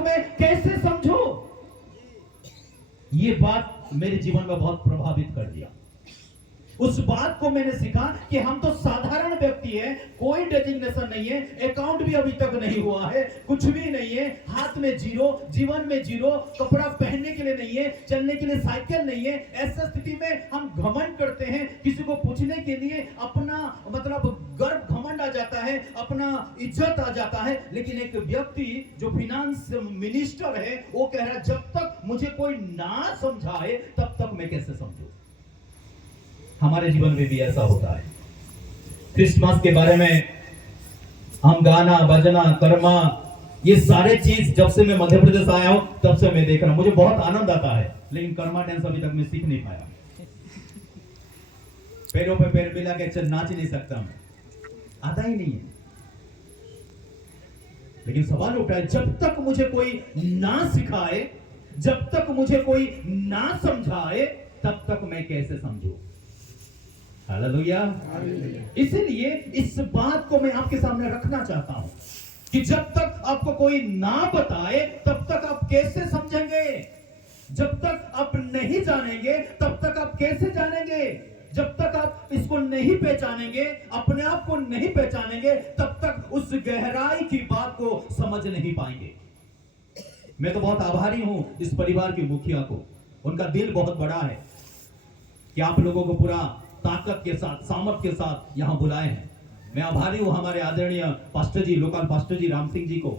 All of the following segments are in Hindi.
मैं कैसे समझूं? ये बात मेरे जीवन में बहुत प्रभावित कर दिया। उस बात को मैंने सीखा कि हम तो साधारण व्यक्ति हैं, कोई डेजिग्नेशन नहीं है, अकाउंट भी अभी तक नहीं हुआ है, कुछ भी नहीं है, हाथ में जीरो, जीवन में जीरो, कपड़ा पहनने के लिए नहीं है, चलने के लिए साइकिल नहीं है। ऐसा स्थिति में हम घमंड करते हैं, किसी को पूछने के लिए अपना मतलब गर्व घमंड आ जाता है, अपना इज्जत आ जाता है। लेकिन एक व्यक्ति जो फिनांस मिनिस्टर है वो कह रहा है जब तक मुझे कोई ना समझाए तब तक मैं कैसे समझूं। हमारे जीवन में भी ऐसा होता है। क्रिसमस के बारे में हम गाना बजना कर्मा ये सारे चीज जब से मैं मध्य प्रदेश आया हूं तब से मैं देख रहा हूं, मुझे बहुत आनंद आता है। लेकिन कर्मा डांस अभी तक मैं सीख नहीं पाया। पैरों पे पैर मिला के नाच नहीं सकता, मैं आता ही नहीं है। लेकिन सवाल उठा है जब तक मुझे कोई ना सिखाए, जब तक मुझे कोई ना समझाए तब तक मैं कैसे समझूं। हालेलुया। इसलिए इस बात को मैं आपके सामने रखना चाहता हूं कि जब तक आपको कोई ना बताए तब तक आप कैसे समझेंगे, जब तक आप नहीं जानेंगे तब तक आप कैसे जानेंगे, जब तक आप इसको नहीं पहचानेंगे, अपने आप को नहीं पहचानेंगे तब तक उस गहराई की बात को समझ नहीं पाएंगे। मैं तो बहुत आभारी हूं इस परिवार के मुखिया को, उनका दिल बहुत बड़ा है कि आप लोगों को पूरा ताकत के साथ सामर्थ के साथ यहां बुलाए हैं। मैं आभारी हूं हमारे आदरणीय पास्टर जी, लोकल पास्टर जी राम सिंह जी को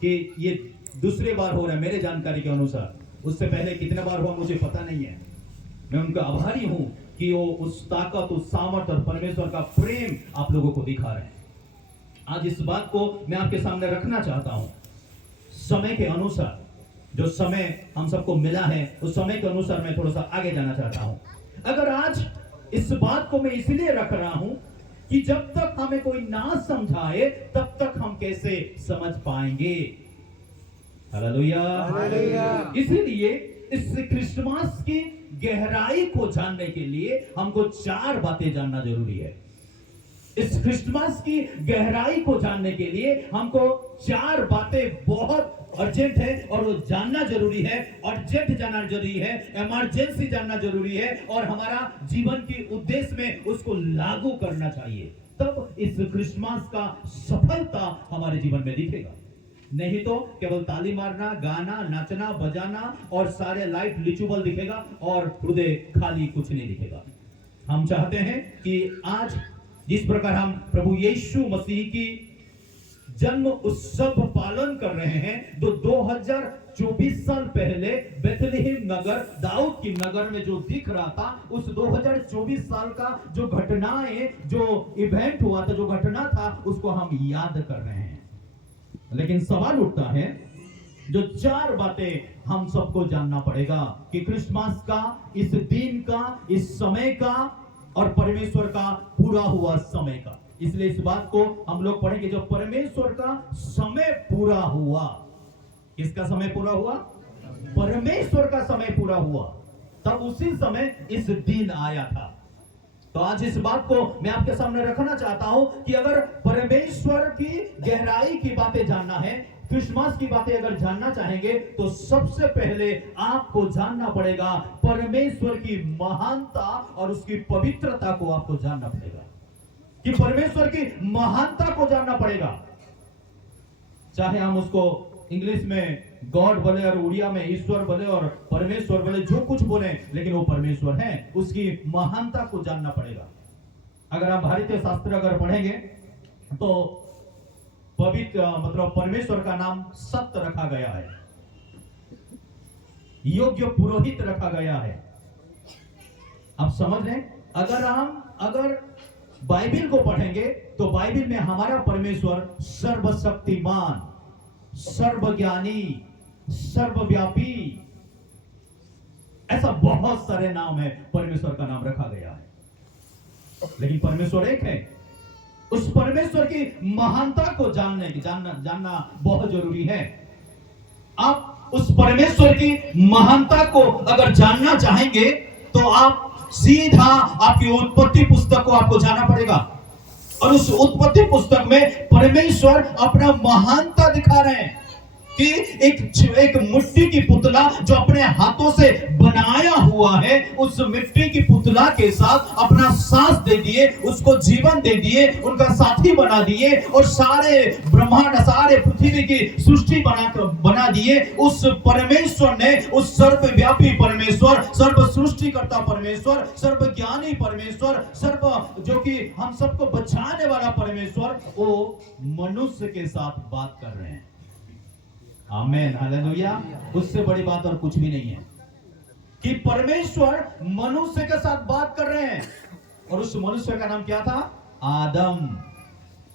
कि ये दूसरे बार हो रहा है मेरे जानकारी के अनुसार। उससे पहले कितने बार हुआ मुझे पता नहीं है। मैं उनका आभारी हूं कि वो उस ताकत, उस सामर्थ और परमेश्वर का प्रेम आप लोगों को दिखा रहे हैं। आज इस बात को मैं आपके सामने रखना चाहता हूं। समय के अनुसार जो समय हम सबको मिला है उस समय के अनुसार मैं थोड़ा सा आगे जाना चाहता हूं। अगर आज इस बात को मैं इसलिए रख रहा हूं कि जब तक हमें कोई ना समझाए तब तक हम कैसे समझ पाएंगे। हालेलुया। इसलिए इस क्रिसमस की गहराई को जानने के लिए हमको 4 बातें जानना जरूरी है। इस क्रिसमस की गहराई को जानने के लिए हमको 4 बातें बहुत अर्जेंट है और वो जानना जरूरी है। अर्जेंट जानना जरूरी है, इमरजेंसी जानना जरूरी है और हमारा जीवन के उद्देश्य में उसको लागू करना चाहिए। तब इस क्रिसमस का सफलता हमारे जीवन में दिखेगा। नहीं तो केवल ताली मारना, गाना, नाचना, बजाना और सारे लाइट रिचुअल दिखेगा और हृदय खाली, कुछ नहीं दिखेगा। हम चाहते हैं कि आज जिस प्रकार हम प्रभु यीशु मसीह की जन्म उत्सव पालन कर रहे हैं, तो 2024 साल पहले बेथलेहम नगर, दाऊद की नगर में जो दिख रहा था, उस 2024 साल का जो घटनाएं, जो इवेंट हुआ था, जो घटना था, उसको हम याद कर रहे हैं। लेकिन सवाल उठता है, जो 4 बातें हम सबको जानना पड़ेगा कि क्रिसमस का, इस दिन का, इस समय का और परमेश्वर का पूरा हुआ समय का। इसलिए इस बात को हम लोग पढ़ेंगे। जब परमेश्वर का समय पूरा हुआ, किसका समय पूरा हुआ? परमेश्वर का समय पूरा हुआ, तब उसी समय इस दिन आया था। तो आज इस बात को मैं आपके सामने रखना चाहता हूं कि अगर परमेश्वर की गहराई की बातें जानना है, क्रिसमस की बातें अगर जानना चाहेंगे, तो सबसे पहले आपको जानना पड़ेगा परमेश्वर की महानता और उसकी पवित्रता को आपको जानना पड़ेगा। कि परमेश्वर की महानता को जानना पड़ेगा। चाहे हम उसको इंग्लिश में गॉड बोले और उड़िया में ईश्वर बोले और परमेश्वर बोले, जो कुछ बोले, लेकिन वो परमेश्वर है, उसकी महानता को जानना पड़ेगा। अगर आप भारतीय शास्त्र अगर पढ़ेंगे तो पवित्र मतलब परमेश्वर का नाम सत्य रखा गया है, योग्य पुरोहित रखा गया है। आप समझ रहे हैं? अगर बाइबिल को पढ़ेंगे तो बाइबिल में हमारा परमेश्वर सर्वशक्तिमान, सर्वज्ञानी, सर्वव्यापी, ऐसा बहुत सारे नाम है परमेश्वर का नाम रखा गया है। लेकिन परमेश्वर एक है। उस परमेश्वर की महानता को जानना बहुत जरूरी है। आप उस परमेश्वर की महानता को अगर जानना चाहेंगे तो आप सीधा आपकी उत्पत्ति पुस्तक को आपको जाना पड़ेगा। और उस उत्पत्ति पुस्तक में परमेश्वर अपना महानता दिखा रहे हैं कि एक मिट्टी की पुतला जो अपने हाथों से बनाया हुआ है, उस मिट्टी की पुतला के साथ अपना सांस दे दिए, उसको जीवन दे दिए, उनका साथी बना दिए और सारे ब्रह्मांड, सारे पृथ्वी की सृष्टि बना दिए। उस परमेश्वर ने, उस सर्वव्यापी परमेश्वर, सर्व सृष्टिकर्ता परमेश्वर, सर्वज्ञानी परमेश्वर, सर्व जो कि हम सबको बचाने वाला परमेश्वर, वो मनुष्य के साथ बात कर रहे हैं। आमीन, हालेलुया। उससे बड़ी बात और कुछ भी नहीं है कि परमेश्वर मनुष्य के साथ बात कर रहे हैं। और उस मनुष्य का नाम क्या था? आदम।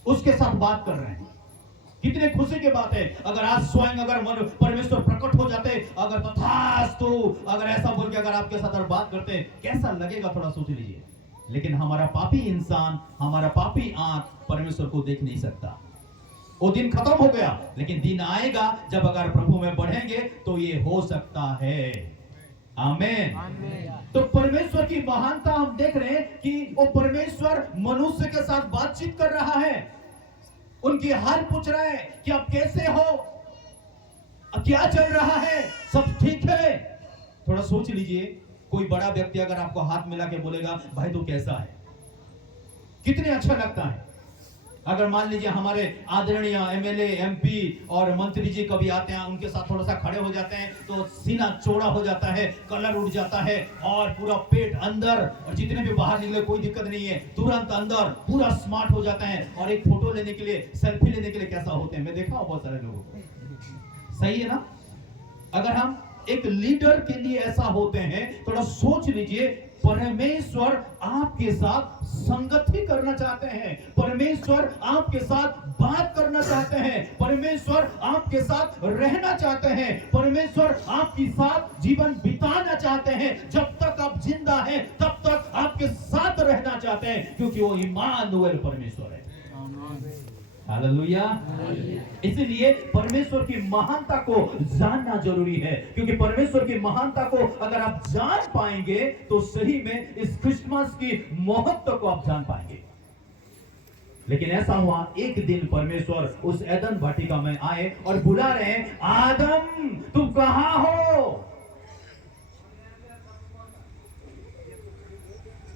उसके साथ बात कर रहे हैं। कितने खुशी की बात है अगर आज स्वयं अगर परमेश्वर प्रकट हो जाते, अगर तथास्तु अगर ऐसा बोल के अगर आपके साथ और बात करते, कैसा लगेगा? थोड़ा सोच लीजिए। लेकिन हमारा पापी इंसान, हमारा पापी आंख परमेश्वर को देख नहीं सकता। वो दिन खत्म हो गया, लेकिन दिन आएगा जब अगर प्रभु में बढ़ेंगे तो ये हो सकता है। आमीन। तो परमेश्वर की महानता हम देख रहे हैं कि वो परमेश्वर मनुष्य के साथ बातचीत कर रहा है, उनकी हाल पूछ रहा है कि आप कैसे हो, क्या चल रहा है, सब ठीक है? थोड़ा सोच लीजिए, कोई बड़ा व्यक्ति अगर आपको हाथ मिला के बोलेगा भाई तू कैसा है, कितने अच्छा लगता है। अगर मान लीजिए हमारे आदरणीय एमएलए, एमपी और मंत्री जी कभी आते हैं, उनके साथ थोड़ा सा खड़े हो जाते हैं तो सीना चौड़ा हो जाता है, कलर उड़ जाता है और पूरा पेट अंदर, और जितने भी बाहर निकले कोई दिक्कत नहीं है, तुरंत अंदर पूरा स्मार्ट हो जाता है। और एक फोटो लेने के लिए, सेल्फी लेने के लिए कैसा होते हैं, मैं देखा हूं बहुत सारे लोगों को। सही है ना? अगर हम एक लीडर के लिए ऐसा होते हैं, थोड़ा सोच लीजिए, परमेश्वर आपके साथ संगति करना चाहते हैं, परमेश्वर आपके साथ बात करना चाहते हैं, परमेश्वर आपके साथ रहना चाहते हैं, परमेश्वर आपके साथ जीवन बिताना चाहते हैं। जब तक आप जिंदा हैं तब तक आपके साथ रहना चाहते हैं, क्योंकि वो इम्मानुएल परमेश्वर है। हालेलुया। इसलिए परमेश्वर की महानता को जानना जरूरी है, क्योंकि परमेश्वर की महानता को अगर आप जान पाएंगे तो सही में इस क्रिसमस की महत्व को आप जान पाएंगे। लेकिन ऐसा हुआ, एक दिन परमेश्वर उस एदन वाटिका में आए और बुला रहे हैं, आदम तुम कहां हो?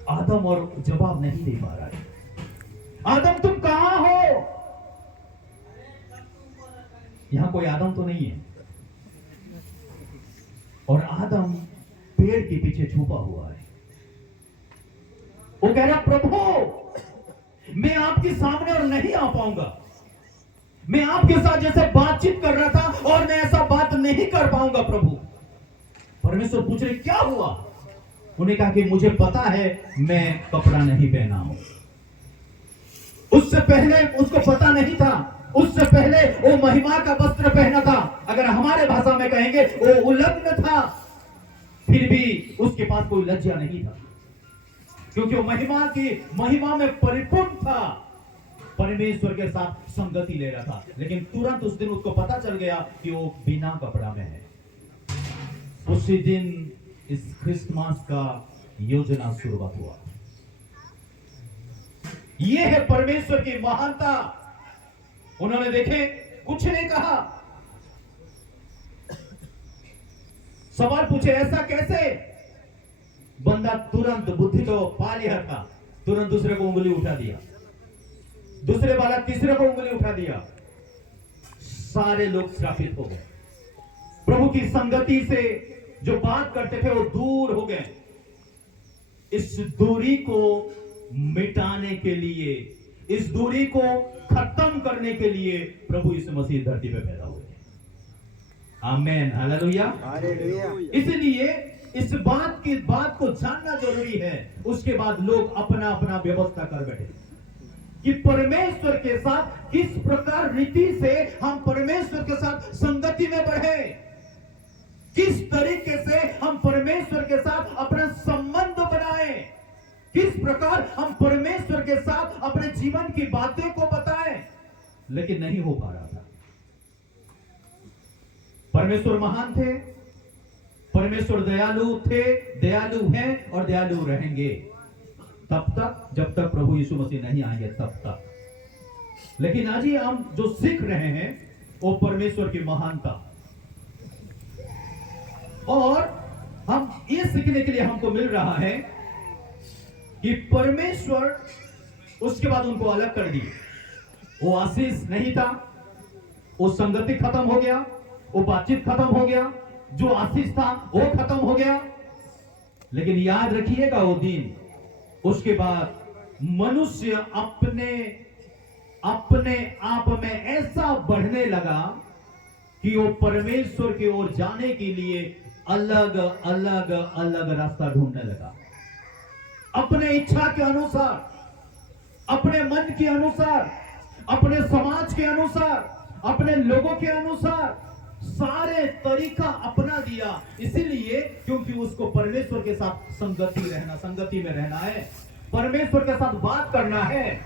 आदम और जवाब नहीं दे पा रहा है। आदम तुम कहां हो? यहां कोई आदम तो नहीं है, और आदम पेड़ के पीछे छुपा हुआ है। वो कह रहा, प्रभु मैं आपके सामने और नहीं आ पाऊंगा, मैं आपके साथ जैसे बातचीत कर रहा था और मैं ऐसा बात नहीं कर पाऊंगा प्रभु। परमेश्वर पूछ रहे क्या हुआ? उन्हें कहा कि मुझे पता है मैं कपड़ा नहीं पहना हूं। उससे पहले उसको पता नहीं था, उससे पहले वो महिमा का वस्त्र पहना था, अगर हमारे भाषा में कहेंगे वो उलग्न था, फिर भी उसके पास कोई लज्जा नहीं था, क्योंकि वो महिमा में परिपूर्ण था, परमेश्वर के साथ संगति ले रहा था। लेकिन तुरंत उस दिन उसको पता चल गया कि वो बिना कपड़ा में है। उसी दिन इस क्रिसमस का योजना शुरुआत हुआ। यह है परमेश्वर की महानता। उन्होंने देखे, कुछ नहीं कहा, सवाल पूछे ऐसा कैसे? बंदा तुरंत बुद्धि तो पा लिया था, तुरंत दूसरे को उंगली उठा दिया, दूसरे वाला तीसरे को उंगली उठा दिया, सारे लोग श्रापित हो गए। प्रभु की संगति से जो बात करते थे वो दूर हो गए। इस दूरी को मिटाने के लिए, इस दूरी को खत्म करने के लिए प्रभु यीशु मसीह धरती पे पैदा हुए। आमीन, हालेलुया। इसलिए इस बात को जानना जरूरी है। उसके बाद लोग अपना अपना व्यवस्था कर बैठे कि परमेश्वर के साथ किस प्रकार रीति से हम परमेश्वर के साथ संगति में बढ़े, किस तरीके से हम परमेश्वर के साथ अपना संबंध बनाए, किस प्रकार हम परमेश्वर के साथ अपने जीवन की बातें को बताएं, लेकिन नहीं हो पा रहा था। परमेश्वर महान थे, परमेश्वर दयालु थे, दयालु हैं और दयालु रहेंगे तब तक जब तक प्रभु यीशु मसीह नहीं आएंगे, तब तक। लेकिन आज ही हम जो सीख रहे हैं वो परमेश्वर की महानता। और हम ये सीखने के लिए हमको मिल रहा है कि परमेश्वर उसके बाद उनको अलग कर दिए। वो आशीष नहीं था, वो संगति खत्म हो गया, वो बातचीत खत्म हो गया, जो आशीष था वो खत्म हो गया। लेकिन याद रखिएगा वो दिन, उसके बाद मनुष्य अपने आप में ऐसा बढ़ने लगा कि वो परमेश्वर की ओर जाने के लिए अलग अलग अलग रास्ता ढूंढने लगा। अपने इच्छा के अनुसार, अपने मन के अनुसार, अपने समाज के अनुसार, अपने लोगों के अनुसार सारे तरीका अपना दिया। इसीलिए क्योंकि उसको परमेश्वर के साथ संगति में रहना है, परमेश्वर के साथ बात करना है,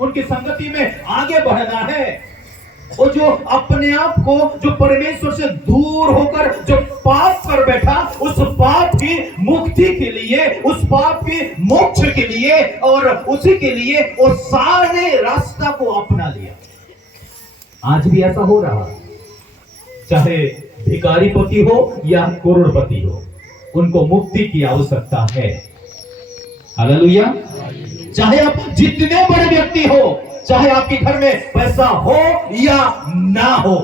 उनकी संगति में आगे बढ़ना है। वो जो अपने आप को जो परमेश्वर से दूर होकर जो पाप कर बैठा, उस पाप की मुक्ति के लिए, उस पाप की मोक्ष के लिए और उसी के लिए वो सारे रास्ता को अपना लिया। आज भी ऐसा हो रहा है, चाहे भिखारी पति हो या करोड़पति हो, उनको मुक्ति की आवश्यकता है। हालेलुया। चाहे आप जितने बड़े व्यक्ति हो, चाहे आपके घर में पैसा हो या ना हो,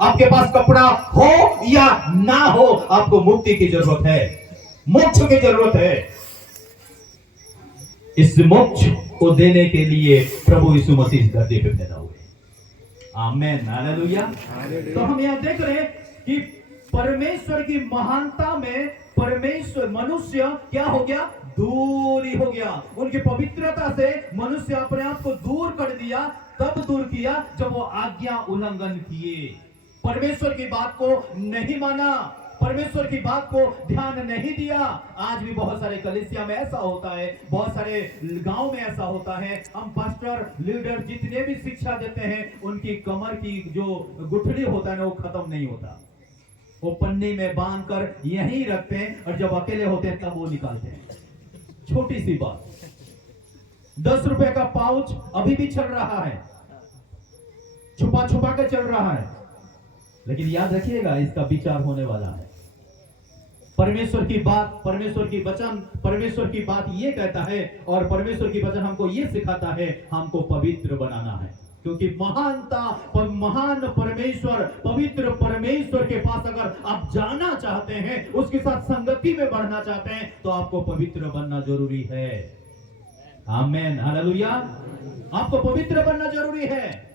आपके पास कपड़ा हो या ना हो, आपको मुक्ति की जरूरत है, मोक्ष की जरूरत है। इस मोक्ष को देने के लिए प्रभु यीशु मसीह इस धरती पे पैदा हुए। आमेन, हालेलुया। तो हम यहां देख रहे हैं कि परमेश्वर की महानता में परमेश्वर मनुष्य क्या हो गया, दूरी हो गया। उनकी पवित्रता से मनुष्य अपने आप को दूर कर दिया। तब दूर किया जब वो आज्ञा उल्लंघन किए, परमेश्वर की बात को नहीं माना, परमेश्वर की बात को ध्यान नहीं दिया। आज भी बहुत सारे कलीसिया में ऐसा होता है, बहुत सारे गांव में ऐसा होता है। हम पास्टर लीडर जितने भी शिक्षा देते हैं, उनकी कमर की जो गुठली होता है ना, वो खत्म नहीं होता। वो पन्नी में बांध कर यहीं रखते हैं और जब अकेले होते हैं तब वो निकालते हैं। छोटी सी बात, 10 रुपए का पाउच अभी भी चल रहा है, छुपा छुपा के चल रहा है। लेकिन याद रखिएगा, इसका विचार होने वाला है। परमेश्वर की बात, परमेश्वर की वचन, परमेश्वर की बात ये कहता है और परमेश्वर की वचन हमको ये सिखाता है, हमको पवित्र बनाना है। क्योंकि महान परमेश्वर, पवित्र परमेश्वर के पास अगर आप जाना चाहते हैं, उसके साथ संगति में बढ़ना चाहते हैं, तो आपको पवित्र बनना जरूरी है। आमेन, हालेलुया। आपको पवित्र बनना जरूरी है,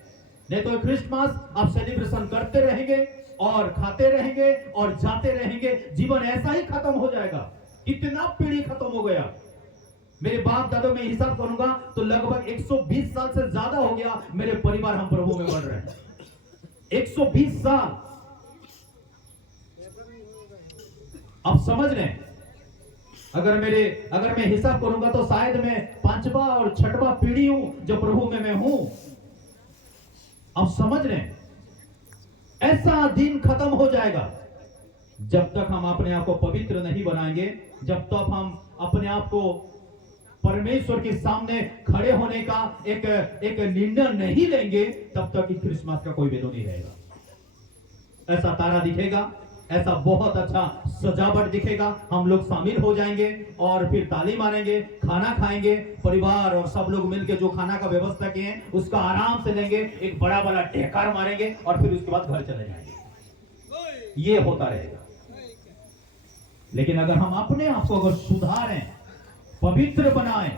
नहीं तो क्रिसमस आप सेलिब्रेशन करते रहेंगे और खाते रहेंगे और जाते रहेंगे, जीवन ऐसा ही खत्म हो जाएगा। इतना पीढ़ी खत्म हो गया। मेरे बाप दादों में हिसाब करूंगा तो लगभग 120 साल से ज्यादा हो गया मेरे परिवार हम प्रभु में बढ़ रहे हैं। 120 साल। अब समझ रहे हैं, अगर मैं हिसाब करूंगा तो शायद मैं 5वां और 6वां पीढ़ी हूं जो प्रभु में मैं हूं। अब समझ रहे हैं, ऐसा दिन खत्म हो जाएगा जब तक हम अपने आप को पवित्र नहीं बनाएंगे, जब तक हम अपने आप को परमेश्वर के सामने खड़े होने का एक निर्णय नहीं लेंगे, तब तक क्रिसमस का कोई वैल्यू नहीं रहेगा। ऐसा तारा दिखेगा, ऐसा बहुत अच्छा सजावट दिखेगा, हम लोग शामिल हो जाएंगे और फिर ताली मारेंगे, खाना खाएंगे, परिवार और सब लोग मिलकर जो खाना का व्यवस्था किए हैं उसका आराम से लेंगे, एक बड़ा बड़ा ढेकार मारेंगे और फिर उसके बाद घर चले जाएंगे। ये होता रहेगा। लेकिन अगर हम अपने आप को अगर सुधारें, पवित्र बनाएं,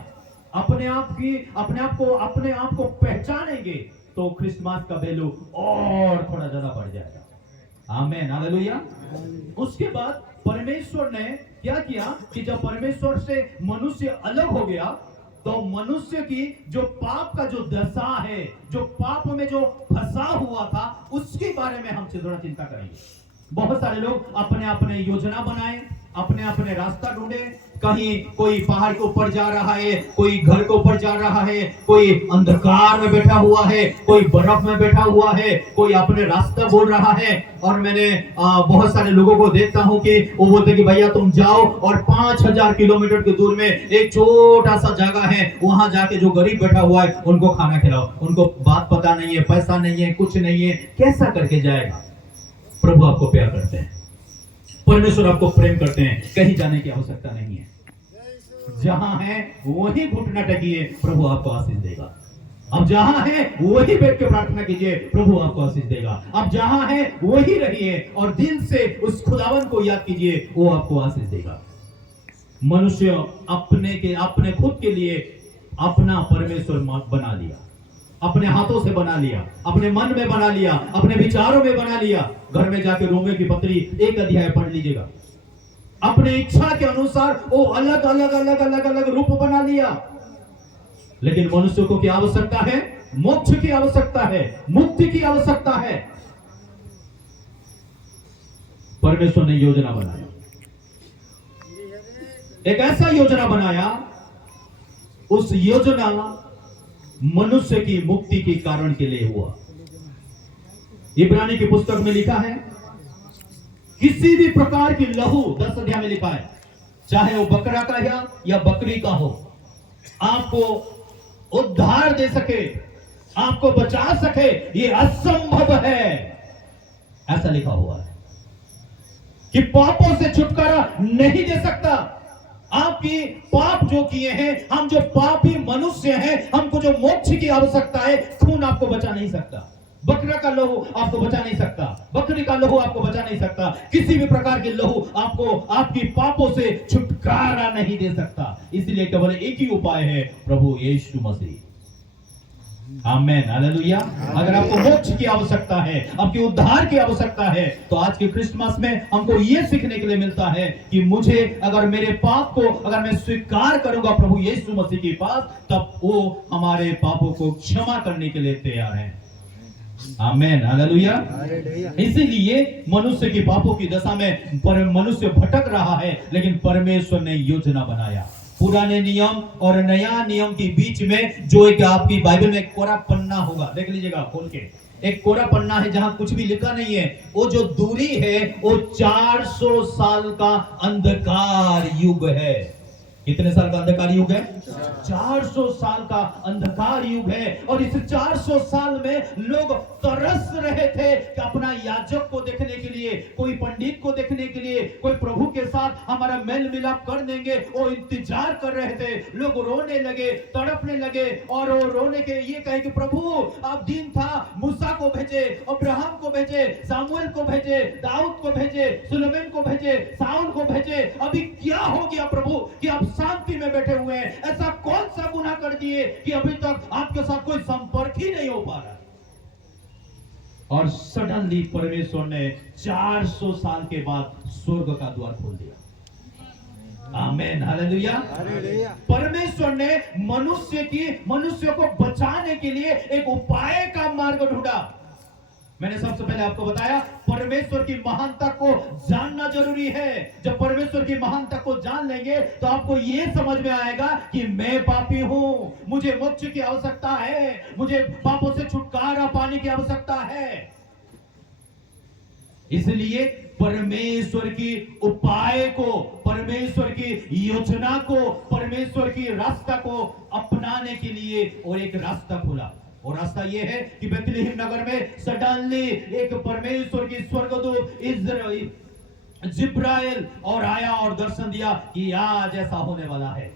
अपने आप को पहचानेंगे, तो क्रिसमस का वैल्यू और थोड़ा ज्यादा बढ़ जाएगा। आमेन, हालेलुया। उसके बाद परमेश्वर ने क्या किया कि जब परमेश्वर से मनुष्य अलग हो गया, तो मनुष्य की जो पाप का जो दशा है, जो पाप में जो फंसा हुआ था, उसके बारे में हम थोड़ा चिंता करेंगे। बहुत सारे लोग अपने योजना बनाए, अपने अपने रास्ता ढूंढे। कहीं कोई पहाड़ के ऊपर जा रहा है, कोई घर के ऊपर जा रहा है, कोई अंधकार में बैठा हुआ है, कोई बर्फ में बैठा हुआ है, कोई अपने रास्ता बोल रहा है। और मैंने बहुत सारे लोगों को देखता हूं कि वो बोलते कि भैया तुम जाओ और 5000 किलोमीटर की दूर में एक छोटा सा जगह है, वहां जाके जो गरीब बैठा हुआ है उनको खाना खिलाओ। उनको बात पता नहीं है, पैसा नहीं है, कुछ नहीं है, कैसा करके जाएगा? प्रभु आपको प्यार करते हैं, परमेश्वर आपको प्रेम करते हैं, कहीं जाने की आवश्यकता नहीं है। जहां है वही घुटना टेकिए, प्रभु आपको आशीष देगा। अब जहां है वही बैठ के प्रार्थना कीजिए, प्रभु आपको आशीष देगा। अब जहां है वही रहिए और दिल से उस खुदावन को याद कीजिए, वो आपको आशीष देगा। मनुष्य अपने खुद के लिए अपना परमेश्वर बना लिया, अपने हाथों से बना लिया, अपने मन में बना लिया, अपने विचारों में बना लिया। घर में जाके रोमे की पत्री 1 अध्याय पढ़ लीजिएगा। अपने इच्छा के अनुसार वो अलग अलग रूप बना लिया। लेकिन मनुष्य को क्या आवश्यकता है? मोक्ष की आवश्यकता है, मुक्ति की आवश्यकता है। परमेश्वर ने योजना बनाया, एक ऐसा योजना बनाया, उस योजना मनुष्य की मुक्ति के कारण के लिए हुआ। इब्रानी की पुस्तक में लिखा है, किसी भी प्रकार की लहू, 10 अध्याय में लिखा है, चाहे वो बकरा का या बकरी का हो, आपको उद्धार दे सके, आपको बचा सके, ये असंभव है। ऐसा लिखा हुआ है कि पापों से छुटकारा नहीं दे सकता। आपकी पाप जो किए हैं, हम जो पापी मनुष्य हैं, हमको जो मोक्ष की आवश्यकता है, खून आपको बचा नहीं सकता, बकरा का लहू आपको बचा नहीं सकता, बकरी का लहू आपको बचा नहीं सकता, किसी भी प्रकार के लहू आपको आपकी पापों से छुटकारा नहीं दे सकता। इसलिए केवल एक ही उपाय है, प्रभु यीशु मसीह। आमेन, हालेलुया। अगर आपको मोक्ष की आवश्यकता है, आपकी उद्धार की आवश्यकता है, तो आज के क्रिसमस में हमको यह सीखने के लिए मिलता है कि मुझे अगर मेरे पाप को अगर मैं स्वीकार करूंगा प्रभु यीशु मसीह के पास, तब वो हमारे पापों को क्षमा करने के लिए तैयार है। आमेन, हालेलुया। इसीलिए मनुष्य की पापों की दशा में मनुष्य भटक रहा है, लेकिन परमेश्वर ने योजना बनाया। पुराने नियम और नया नियम के बीच में जो एक आपकी बाइबल में कोरा पन्ना होगा, देख लीजिएगा खोल के, एक कोरा पन्ना है जहां कुछ भी लिखा नहीं है। वो जो दूरी है वो 400 साल का अंधकार युग है। कितने साल का अंधकार युग है? 400 साल का अंधकार युग है। और इस 400 साल में लोग तरस रहे थे कि अपना याजक को देखने के लिए, कोई पंडित को देखने के लिए, कोई प्रभु के साथ हमारा मेल मिलाप कर देंगे, वो इंतजार कर रहे थे। लोग रोने लगे, तड़पने लगे, और वो रोने के ये कहे कि प्रभु अब दिन था, मूसा को भेजे, अब्राहम को भेजे, सामुएल को भेजे, दाऊद को भेजे, सुलेमान को भेजे, साउल को भेजे, अभी क्या हो गया प्रभु कि आप शांति में बैठे हुए हैं? ऐसा कौन सा गुनाह कर दिए कि अभी तक आपके साथ कोई संपर्क ही नहीं हो पा रहा? और सडनली परमेश्वर ने 400 साल के बाद स्वर्ग का द्वार खोल दिया। आमेन, हालेलुया। परमेश्वर ने मनुष्य को बचाने के लिए एक उपाय का मार्ग ढूंढा। मैंने सबसे पहले आपको बताया, परमेश्वर की महानता को जानना जरूरी है। जब परमेश्वर की महानता को जान लेंगे तो आपको यह समझ में आएगा कि मैं पापी हूं, मुझे मोक्ष की आवश्यकता है, मुझे पापों से छुटकारा पाने की आवश्यकता है। इसलिए परमेश्वर की उपाय को, परमेश्वर की योजना को, परमेश्वर की रास्ता को अपनाने के लिए और एक रास्ता खुला। और रास्ता यह है कि बेथलेहम नगर में सडनली एक परमेश्वर की स्वर्गदूत जिब्राइल और आया और दर्शन दिया कि आज ऐसा होने वाला है।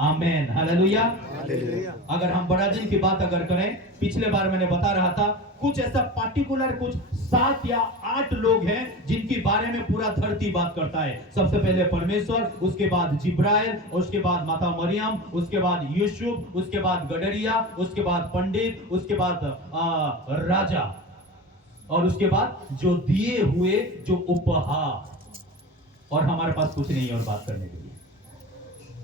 आमेन, हालेलुया। अगर हम बड़ा दिन की बात अगर करें, पिछले बार मैंने बता रहा था, कुछ ऐसा पार्टिकुलर कुछ 7 या 8 लोग हैं जिनके बारे में पूरा धरती बात करता है। सबसे पहले परमेश्वर, उसके बाद जिब्राइल, उसके बाद माता मरियम, उसके बाद यूसुफ, उसके बाद गडरिया, उसके बाद पंडित, उसके बाद राजा, और उसके बाद जो दिए हुए जो उपहार। और हमारे पास कुछ नहीं और बात करने के लिए।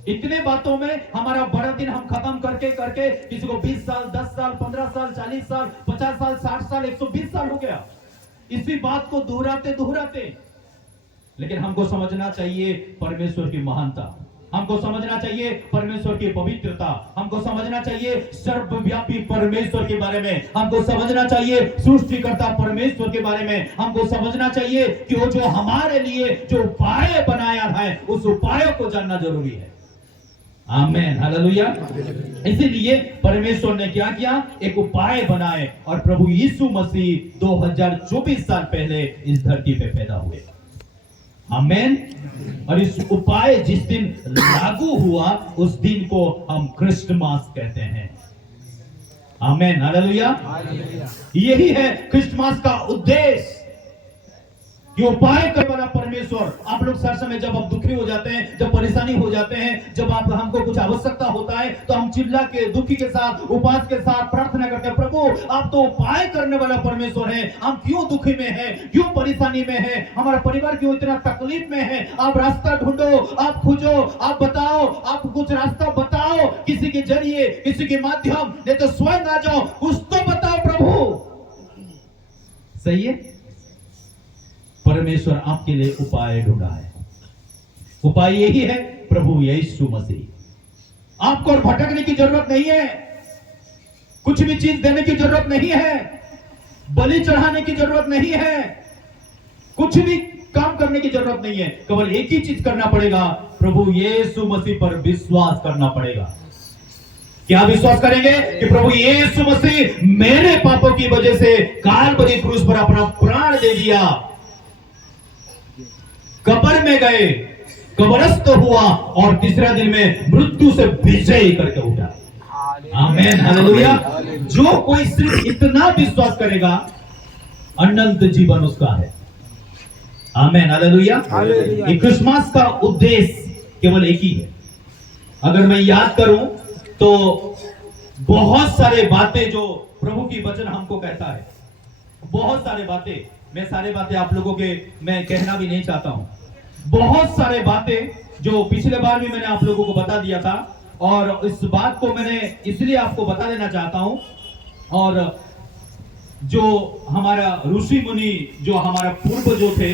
इतने बातों में हमारा बड़ा दिन हम खत्म करके करके किसी को 20 साल, 10 साल, 15 साल, 40 साल, 50 साल, 60 साल, 120 साल हो गया इसी बात को दोहराते दोहराते। लेकिन हमको समझना चाहिए परमेश्वर की महानता, हमको समझना चाहिए परमेश्वर की पवित्रता, हमको समझना चाहिए सर्वव्यापी परमेश्वर के बारे में, हमको समझना चाहिए सृष्टिकर्ता परमेश्वर के बारे में, हमको समझना चाहिए कि वो जो हमारे लिए जो उपाय बनाया है उस उपायों को जानना जरूरी है। आमेन, हालेलुया। इसीलिए परमेश्वर ने क्या किया, एक उपाय बनाए और प्रभु यीशु मसीह 2024 साल पहले इस धरती पे पैदा हुए। आमेन। और इस उपाय जिस दिन लागू हुआ उस दिन को हम क्रिसमस कहते हैं। आमेन, हालेलुया। यही है क्रिसमस का उद्देश्य, ये उपाय करने वाला परमेश्वर। आप लोग हर समय जब आप दुखी हो जाते हैं, जब परेशानी हो जाते हैं, जब आप हमको कुछ आवश्यकता होता है तो हम चिल्ला के दुखी के साथ उपवास के साथ प्रार्थना करते हैं, प्रभु आप तो उपाय करने वाला परमेश्वर है, हम क्यों दुखी में हैं, क्यों परेशानी में हैं, हमारा परिवार क्यों इतना तकलीफ में है, आप रास्ता ढूंढो, आप खोजो, आप बताओ, आप कुछ रास्ता बताओ, किसी के जरिए, किसी के माध्यम, नहीं तो स्वयं आ जाओ, कुछ तो बताओ प्रभु। सही है, परमेश्वर आपके लिए उपाय ढूंढा है। उपाय यही है प्रभु यीशु मसीह। आपको और भटकने की जरूरत नहीं है, कुछ भी चीज देने की जरूरत नहीं है, बलि चढ़ाने की जरूरत नहीं है, कुछ भी काम करने की जरूरत नहीं है। केवल एक ही चीज करना पड़ेगा, प्रभु यीशु मसीह पर विश्वास करना पड़ेगा। क्या विश्वास करेंगे कि प्रभु यीशु मसीह मेरे पापों की वजह से कालवरी क्रूस पर अपना प्राण दे दिया, कब्र में गए, कब्रस्थ हुआ और तीसरा दिन में मृत्यु से विजय करके उठा। आमेन, हालेलुया। जो कोई सिर्फ इतना विश्वास करेगा अनंत जीवन उसका है। आमेन, हालेलुया। ये क्रिसमस का उद्देश्य केवल एक ही है। अगर मैं याद करूं तो बहुत सारे बातें जो प्रभु की वचन हमको कहता है, बहुत सारे बातें, मैं सारे बातें आप लोगों के मैं कहना भी नहीं चाहता हूं। बहुत सारे बातें जो पिछले बार भी मैंने आप लोगों को बता दिया था और इस बात को मैंने इसलिए आपको बता देना चाहता हूं। और जो हमारा ऋषि मुनि, जो हमारा पूर्व जो थे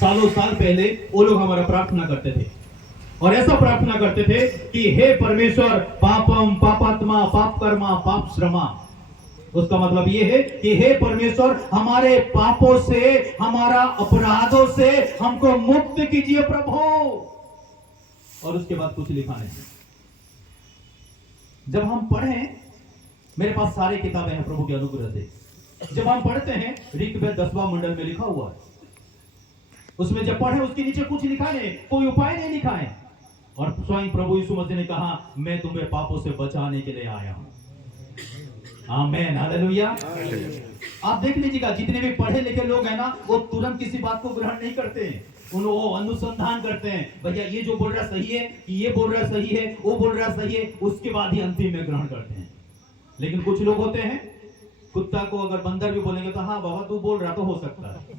सालों साल पहले, वो लोग हमारा प्रार्थना करते थे और ऐसा प्रार्थना करते थे कि हे परमेश्वर, पापम पापात्मा पाप कर्मा पाप श्रमा। उसका मतलब ये है कि हे परमेश्वर, हमारे पापों से, हमारा अपराधों से हमको मुक्त कीजिए प्रभु। और उसके बाद कुछ लिखा नहीं। जब हम पढ़ें, मेरे पास सारी किताबें हैं प्रभु के अनुग्रह से, जब हम पढ़ते हैं ऋग्वेद 10वां मंडल में लिखा हुआ है, उसमें जब पढ़े उसके नीचे कुछ लिखा नहीं, कोई उपाय नहीं लिखा है। और स्वयं प्रभु यीशु मसीह ने कहा, मैं तुम्हें पापों से बचाने के लिए आया हूं। आमेन, हालेलुया। आप देख लीजिएगा, जितने भी पढ़े लिखे लोग हैं ना, वो तुरंत किसी बात को ग्रहण नहीं करते हैं, वो अनुसंधान करते हैं, भैया ये जो बोल रहा सही है, ये बोल रहा सही है, वो बोल रहा सही है, उसके बाद ही अंतिम में ग्रहण करते हैं। लेकिन कुछ लोग होते हैं, कुत्ता को अगर बंदर भी बोलेंगे तो हाँ बाबा तू बोल रहा तो हो सकता है,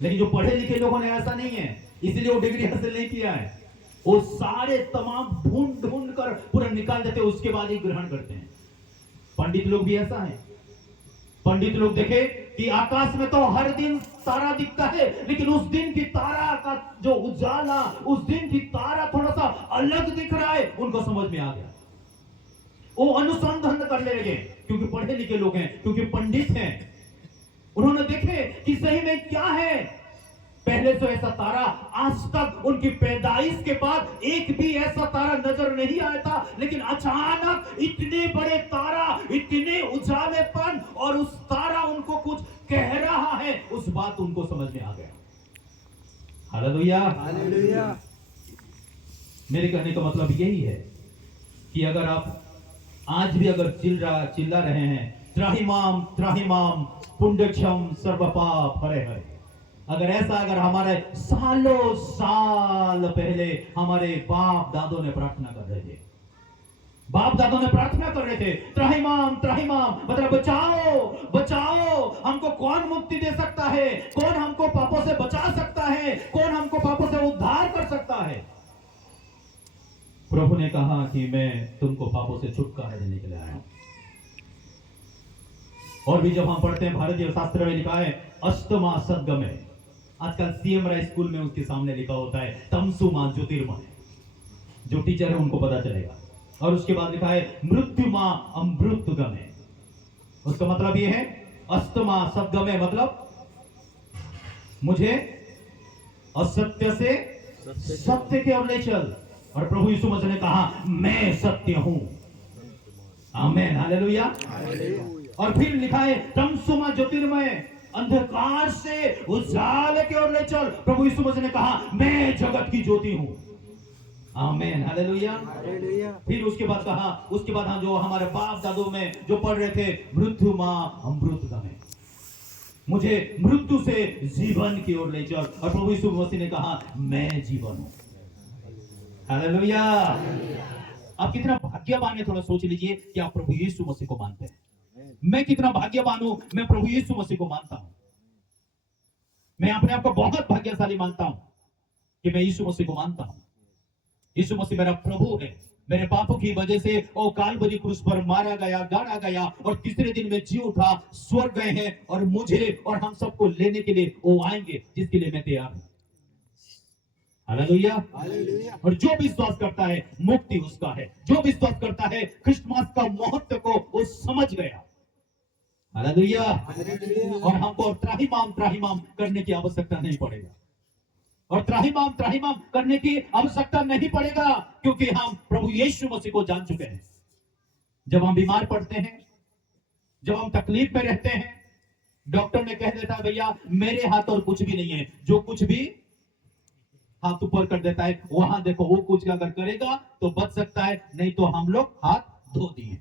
लेकिन जो पढ़े लिखे लोगों ने ऐसा नहीं है, इसलिए वो डिग्री हासिल नहीं किया है, वो सारे तमाम ढूंढ ढूंढ कर पूरा निकाल देते, उसके बाद ही ग्रहण करते हैं। पंडित लोग भी ऐसा है। पंडित लोग देखे कि आकाश में तो हर दिन तारा दिखता है, लेकिन उस दिन की तारा का जो उजाला, उस दिन की तारा थोड़ा सा अलग दिख रहा है, उनको समझ में आ गया। वो अनुसंधान करने लगे, क्योंकि पढ़े लिखे लोग हैं, क्योंकि पंडित हैं। उन्होंने देखे कि सही में क्या है। पहले तो ऐसा तारा आज तक उनकी पैदाइश के बाद एक भी ऐसा तारा नजर नहीं आया था, लेकिन अचानक इतने बड़े तारा, इतने उजालेपन, और उस तारा उनको कुछ कह रहा है, उस बात उनको समझ में आ गया। Hallelujah, hallelujah. मेरे कहने का मतलब यही है कि अगर आप आज भी अगर चिल्ला रहे हैं, त्राहिमाम त्राहिमाम पुण्यक्षम सर्वपाप हरे हरे, अगर हमारे सालों साल पहले हमारे बाप दादों ने प्रार्थना कर रहे थे, बाप दादों ने प्रार्थना कर रहे थे, त्राहिमाम त्राहिमाम, मतलब बचाओ बचाओ, हमको कौन मुक्ति दे सकता है, कौन हमको पापों से बचा सकता है, कौन हमको पापों से उद्धार कर सकता है। प्रभु ने कहा कि मैं तुमको पापों से छुटकारा देने के लिए आया हूं। और भी जब हम पढ़ते हैं भारतीय शास्त्र में लिखा है, अष्टमा सद्गमे, आजकल सीएम राय स्कूल में उसके सामने लिखा होता है तमसु मां ज्योतिर्मय, जो टीचर है उनको पता चलेगा। और उसके बाद लिखा है मृत्यु मां अमृतगमे। उसका मतलब ये है अस्तमा सदगमे, मतलब मुझे असत्य से सत्य की ओर ले चल। और प्रभु यीशु मसीह ने कहा मैं सत्य हूं। आमीन, हालेलुया। और फिर लिखा है तमसु मां ज्योतिर्मय, अंधकार से उजाले की ओर ले चल। प्रभु यीशु मसीह ने कहा मैं जगत की ज्योति हूं। आमीन, हालेलुया। फिर उसके बाद कहा, उसके बाद हम जो हमारे बाप दादों में जो पढ़ रहे थे मृत्यु मां अमृतगमे, मुझे मृत्यु से जीवन की ओर ले चल। और प्रभु यीशु मसीह ने कहा मैं जीवन हूं। हालेलुया। आप कितना भाग्यवान है, थोड़ा सोच लीजिए कि आप प्रभु यीशु मसीह को मानते हैं। मैं कितना भाग्यवान हूं, मैं प्रभु यीशु मसीह को मानता हूं। मैं अपने आप को बहुत भाग्यशाली मानता हूं कि मैं यीशु मसीह को मानता हूं। यीशु मसीह मेरा प्रभु है। मेरे पापों की वजह से वो कालवरी क्रूस पर मारा गया, गाड़ा गया और तीसरे दिन में जी उठा, स्वर्ग गए हैं और मुझे और हम सबको लेने के लिए वो आएंगे, जिसके लिए मैं तैयार हूं। हालेलुया। और जो विश्वास करता है मुक्ति उसका है। जो विश्वास करता है क्रिसमस का महत्व को वो समझ गया। हालेलुया। और हमको त्राहिमाम करने की आवश्यकता नहीं पड़ेगा। और त्राहिमाम करने की आवश्यकता नहीं पड़ेगा, क्योंकि हम प्रभु यीशु मसीह को जान चुके हैं। जब हम बीमार पड़ते हैं, जब हम तकलीफ में रहते हैं, डॉक्टर ने कह देता है भैया मेरे हाथ और कुछ भी नहीं है, जो कुछ भी हाथ ऊपर कर देता है वहां देखो, वो कुछ अगर करेगा तो बच सकता है, नहीं तो हम लोग हाथ धो दिए।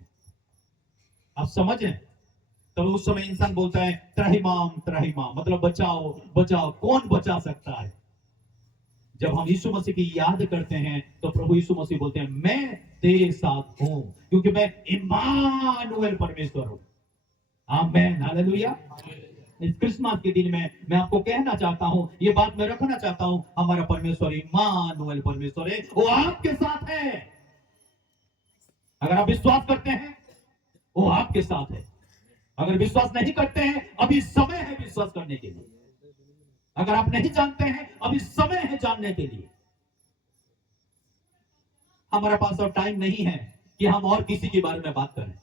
आप समझ रहे? तो उस समय इंसान बोलता है त्राहिमाम मतलब बचाओ बचाओ, कौन बचा सकता है? जब हम यीशु मसीह की याद करते हैं तो प्रभु यीशु मसीह बोलते हैं मैं तेरे साथ हूं, क्योंकि मैं इम्मानुएल परमेश्वर हूं। आमीन, हालेलुया। इस क्रिसमस के दिन में मैं आपको कहना चाहता हूं, ये बात मैं रखना चाहता हूं, हमारा परमेश्वर इम्मानुएल परमेश्वर है, वो आपके साथ है। अगर आप विश्वास करते हैं वो आपके साथ है। अगर विश्वास नहीं करते हैं अभी समय है विश्वास करने के लिए। अगर आप नहीं जानते हैं अभी समय है जानने के लिए। हमारे पास और टाइम नहीं है कि हम और किसी के बारे में बात करें।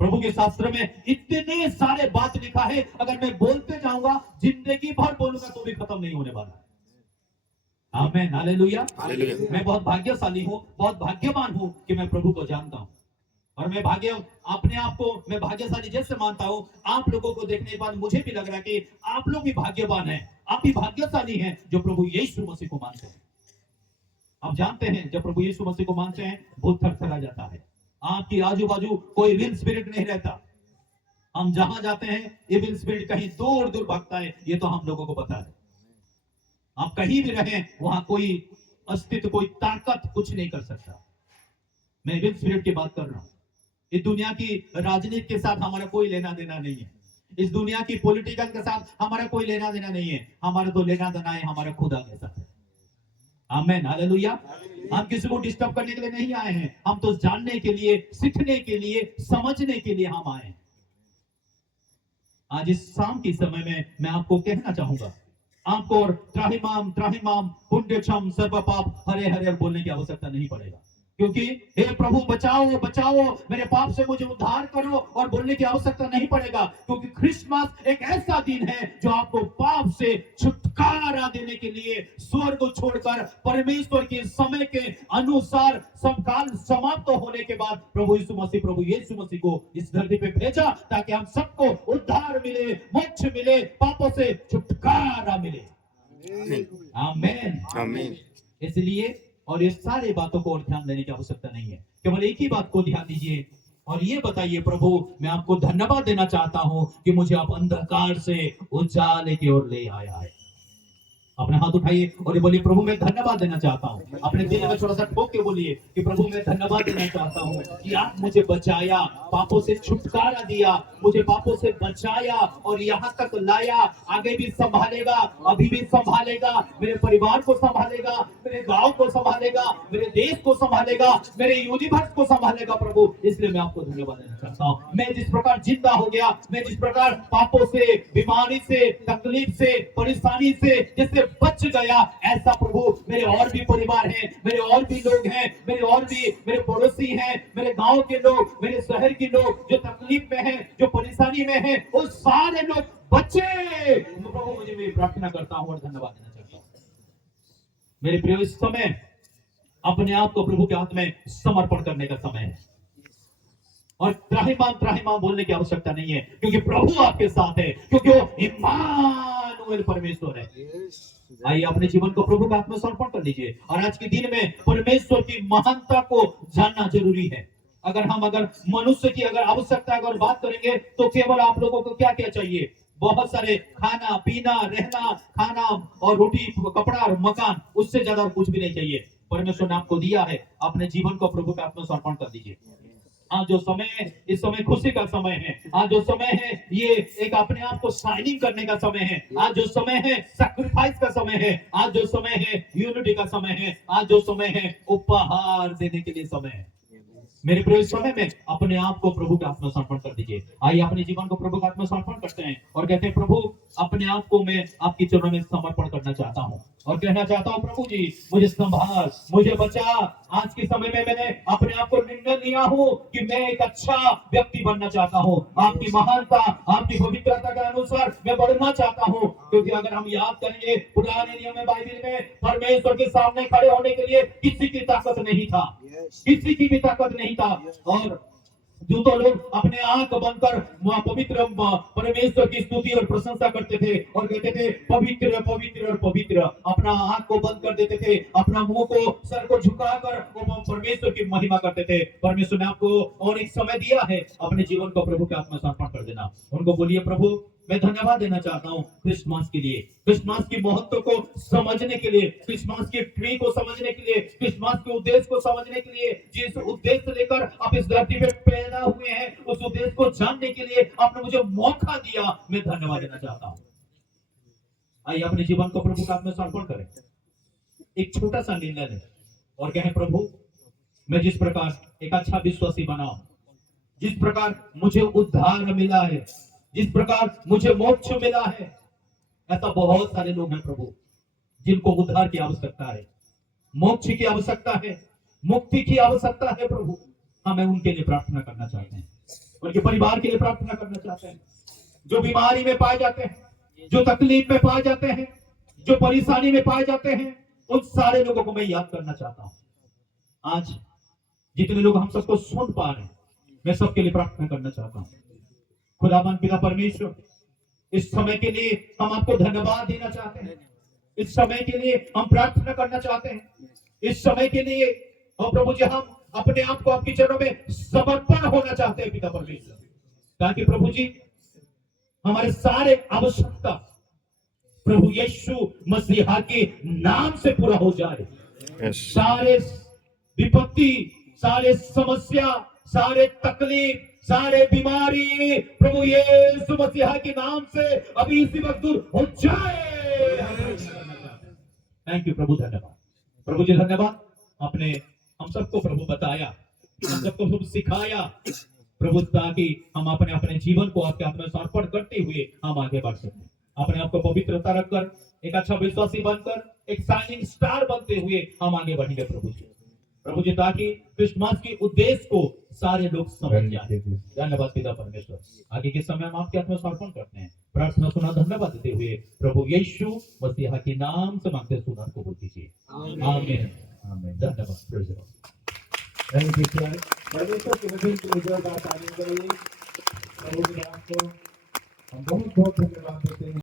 प्रभु के शास्त्र में इतने सारे बात लिखा है, अगर मैं बोलते जाऊंगा जिंदगी भर बोलूंगा तो भी खत्म नहीं होने वाला। आमीन, हालेलुया। मैं बहुत भाग्यशाली हूं, बहुत भाग्यवान हूं कि मैं प्रभु को जानता हूं। और मैं अपने आप को मैं भाग्यशाली जैसे मानता हूं, आप लोगों को देखने के बाद मुझे भी लग रहा है कि आप लोग भी भाग्यवान हैं, आप भी भाग्यशाली हैं जो प्रभु यीशु मसीह को मानते हैं। आप जानते हैं जब प्रभु यीशु मसीह को मानते हैं भूत थरथरा जाता है। आपकी आजू बाजू कोई इविल स्पिरिट नहीं रहता। हम जहां जाते हैं इविल स्पिरिट कहीं दूर दूर भागता है, ये तो हम लोगों को पता है। आप कहीं भी रहें वहां कोई अस्तित्व, कोई ताकत कुछ नहीं कर सकता। मैं इविल स्पिरिट की बात कर रहा हूं। इस दुनिया की राजनीति के साथ हमारा कोई लेना देना नहीं है। इस दुनिया की पॉलिटिकल के साथ हमारा कोई लेना देना नहीं है। हमारा तो लेना देना है हमारा खुदा के साथ है। आमीन, हालेलुया। हम किसी को डिस्टर्ब करने के लिए नहीं आए हैं, हम तो जानने के लिए, सीखने के लिए, समझने के लिए हम आए हैं। आज इस शाम के समय में मैं आपको कहना चाहूंगा, आपको और त्राहिमाम पुण्यक्षम सर्व पाप हरे हरे बोलने की आवश्यकता नहीं पड़ेगा, क्योंकि हे प्रभु बचाओ बचाओ मेरे पाप से मुझे उद्धार करो और बोलने की आवश्यकता नहीं पड़ेगा, क्योंकि क्रिसमस एक ऐसा दिन है जो आपको पाप से छुटकारा देने के लिए स्वर्ग को छोड़कर परमेश्वर के समय के अनुसार सब काल समाप्त होने के बाद प्रभु यीशु मसीह को इस धरती पे भेजा, ताकि हम सबको उद्धार मिले, मोक्ष मिले, पापों से छुटकारा मिले। आमीन, आमीन। इसलिए और ये सारी बातों को और ध्यान देने की आवश्यकता नहीं है, केवल एक ही बात को ध्यान दीजिए और ये बताइए प्रभु मैं आपको धन्यवाद देना चाहता हूं कि मुझे आप अंधकार से उजाले की ओर ले आया है। अपने हाथ उठाइए और ये बोलिए, प्रभु मैं धन्यवाद देना चाहता हूँ। अपने दिल में थोड़ा सा ठोक के बोलिए कि प्रभु मैं धन्यवाद देना चाहता हूँ कि आप मुझे बचाया, पापों से छुटकारा दिया, मुझे पापों से बचाया और यहाँ तक लाया। आगे भी संभालेगा, अभी भी संभालेगा, मेरे परिवार को संभालेगा, मेरे गांव को संभालेगा, मेरे देश को संभालेगा, मेरे यूनिवर्स को संभालेगा प्रभु। इसलिए मैं आपको धन्यवाद देना चाहता हूँ। मैं जिस प्रकार जिंदा हो गया, मैं जिस प्रकार पापों से, बीमारी से, तकलीफ से, परेशानी से जिससे बच गया, ऐसा प्रभु मेरे और भी परिवार हैं, मेरे और भी लोग हैं, मेरे पड़ोसी हैं, मेरे गांव के लोग, मेरे शहर के लोग जो तकलीफ में हैं, जो परेशानी में हैं, वो सारे लोग बचे। प्रभु मुझे मैं प्रार्थना करता हूं और धन्यवाद देना चाहता हूं। मेरे प्रिय, इस समय अपने आप को प्रभु के हाथ में समर्पण करने का समय है और त्राहिमाम बोलने की आवश्यकता नहीं है, क्योंकि प्रभु आपके साथ है, क्योंकि वो इम्मानुएल परमेश्वर है। आइए अपने जीवन को प्रभु के हाथ में समर्पण कर लीजिए और आज के दिन में परमेश्वर की महानता को जानना जरूरी है। अगर मनुष्य की अगर आवश्यकता अगर बात करेंगे तो केवल आप लोगों को क्या क्या चाहिए? बहुत सारे खाना पीना, रहना, खाना और रोटी, कपड़ा और मकान, उससे ज्यादा और कुछ भी नहीं चाहिए। परमेश्वर ने आपको दिया है, अपने जीवन को प्रभु के हाथ में समर्पण कर दीजिए। आज जो समय है, इस समय खुशी का समय है। आज जो समय है, ये एक अपने आप को शाइनिंग करने का समय है। आज जो समय है, सैक्रिफाइस का समय है। आज जो समय है, यूनिटी का समय है। आज जो समय है, उपहार देने के लिए समय है। मेरे प्रिय, इस समय में अपने आप को प्रभु के हाथ में समर्पण कर दीजिए। आइए अपने जीवन को प्रभु के हाथ में समर्पण करते हैं और कहते हैं, प्रभु अपने आप को मैं आपकी चरणों में समर्पण करना चाहता हूँ और कहना चाहता हूँ, प्रभु जी मुझे संभाल, मुझे बचा। आज के समय में मैंने अपने आप को निर्णय लिया हूँ कि मैं एक अच्छा व्यक्ति बनना चाहता हूँ। आपकी महानता, आपकी पवित्रता के अनुसार मैं बढ़ना चाहता हूँ। क्योंकि अगर हम याद करेंगे पुराने नियम में, बाइबल में, परमेश्वर के सामने खड़े होने के लिए किसी की ताकत नहीं था, किसी की भी ताकत नहीं था। और जो तो लोग अपने आंख बंद कर पवित्र परमेश्वर की स्तुति और प्रशंसा करते थे और कहते थे पवित्र पवित्र और पवित्र। अपना आंख को बंद कर देते थे, अपना मुंह को, सर को झुकाकर वो परमेश्वर की महिमा करते थे। परमेश्वर ने आपको और एक समय दिया है, अपने जीवन को प्रभु के हाथ में समर्पण कर देना। उनको बोलिए, प्रभु मैं धन्यवाद देना चाहता हूँ क्रिसमस के लिए, क्रिसमस की महत्व को समझने के लिए, क्रिसमस की ट्री को समझने के लिए, क्रिसमस के उद्देश्य को समझने के लिए, जिस उद्देश्य लेकर आप इस धरती पे पैदा हुए हैं, उस उद्देश्य को जानने के लिए आपने मुझे मौका दिया। मैं धन्यवाद देना चाहता हूँ। आइए अपने जीवन को प्रभु के हाथ में समर्पण करें, एक छोटा सा निर्णय लें और कहें, प्रभु मैं जिस प्रकार एक अच्छा विश्वासी बनाऊं, जिस प्रकार मुझे उद्धार मिला है, जिस प्रकार मुझे मोक्ष मिला है, ऐसा बहुत सारे लोग हैं प्रभु जिनको उद्धार की आवश्यकता है, मोक्ष की आवश्यकता है, मुक्ति की आवश्यकता है। प्रभु हमें उनके लिए प्रार्थना करना चाहते हैं, उनके परिवार के लिए प्रार्थना करना चाहते हैं, जो बीमारी में पाए जाते हैं, जो तकलीफ में पाए जाते हैं, जो परेशानी में पाए जाते हैं, उन सारे लोगों को मैं याद करना चाहता हूं। आज जितने लोग हम सबको सुन पा रहे हैं, मैं सबके लिए प्रार्थना करना चाहता हूं। खुदावन पिता परमेश्वर, इस समय के लिए हम आपको धन्यवाद देना चाहते हैं, इस समय के लिए हम प्रार्थना करना चाहते हैं, इस समय के लिए और प्रभु जी हम अपने आप को आपकी चरणों में समर्पण होना चाहते हैं पिता परमेश्वर, ताकि प्रभु जी हमारे सारे आवश्यकता प्रभु यीशु मसीहा के नाम से पूरा हो जाए। सारे विपत्ति, सारे समस्या, सारे तकलीफ, सारे बीमारी प्रभु यीशु मसीहा के नाम से अभी इसी वक्त दूर हो जाए। थैंक यू प्रभु, धन्यवाद प्रभु जी, धन्यवाद। आपने हम सबको प्रभु बताया, हम सबको प्रभु सिखाया प्रभु, ताकि हम अपने अपने जीवन को आपके हाथ में समर्पण करते हुए हम आगे बढ़ सकें, अपने आप को पवित्रता रखकर एक अच्छा विश्वासी बनकर एक शाइनिंग स्टार बनते हुए हम आगे बढ़ेंगे प्रभु जी, ताकि क्रिसमस के उद्देश्य को सारे लोग समझ जाए। धन्यवाद पिता परमेश्वर, आगे के समय हम आपके हाथ में समर्पण करते हैं। प्रार्थना सुना धन्यवाद देते हुए प्रभु यीशु मसीहा के नाम से मांगते सुना को बोल दीजिए, आमीन आमीन। धन्यवाद, praise the Lord. Thank you sir, परमेश्वर के वचन की जोरदार तारीफ करिए। प्रभु जी आपको हम बहुत बहुत धन्यवाद देते हैं।